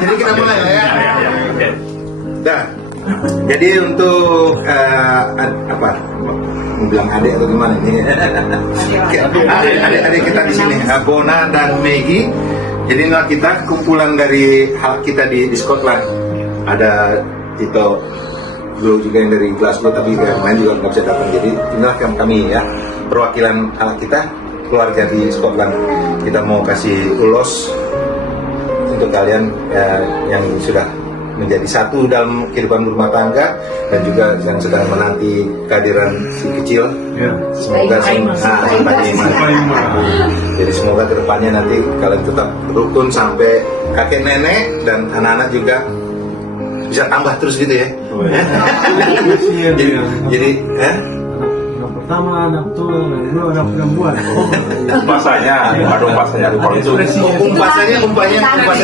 Jadi kita mulai ya. Dah. Jadi untuk apa? Mau bilang adik atau gimana ini? Adik kita di sini, Bona dan Maggie. Jadi inilah kita kumpulan dari hal kita di Scotland. Ada Tito dulu juga yang dari Glasgow, tapi yang lain juga nggak bisa datang. Jadi inilah kami ya, perwakilan hal kita, keluarga di Scotland. Kita mau kasih ulos untuk kalian yang sudah menjadi satu dalam kehidupan berumah tangga dan juga yang sedang menanti kehadiran si kecil. Semoga jadi semoga kedepannya nanti kalian tetap rukun sampai kakek nenek dan anak-anak juga bisa tambah terus gitu ya. Jadi anak pertama, anak tua, anak kedua, anak perempuan. Pasanya, aduh pasanya, kalau itu umpasanya